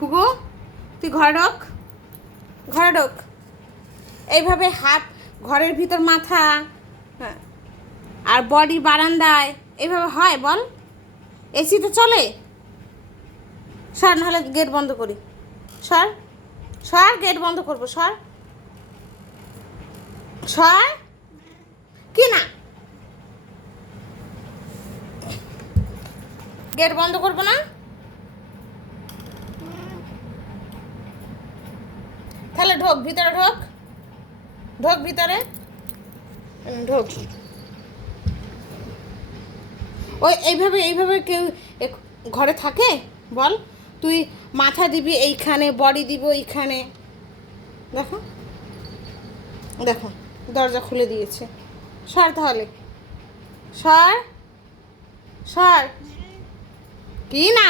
পুগু তুই ঘরে ঢোক, ঘরে ঢোক। এইভাবে হাত ঘরের ভিতর মাথা, হ্যাঁ, আর বডি বারান্দায়, এইভাবে হয় বল? এসিতে চলে? সর, নাহলে গেট বন্ধ করি। সর সর, গেট বন্ধ করবো। সর সর। কি না, গেট বন্ধ করবো না? তাহলে ঢোক, ভিতরে ঢোক, ঢোক ভিতরে, ঢোক। ওই এইভাবে এইভাবে কেউ ঘরে থাকে বল? তুই মাথা দিবি এইখানে, বডি দিব এইখানে। দেখো দেখো, দরজা খুলে দিয়েছে। সর তাহলে, সর সর। কি না?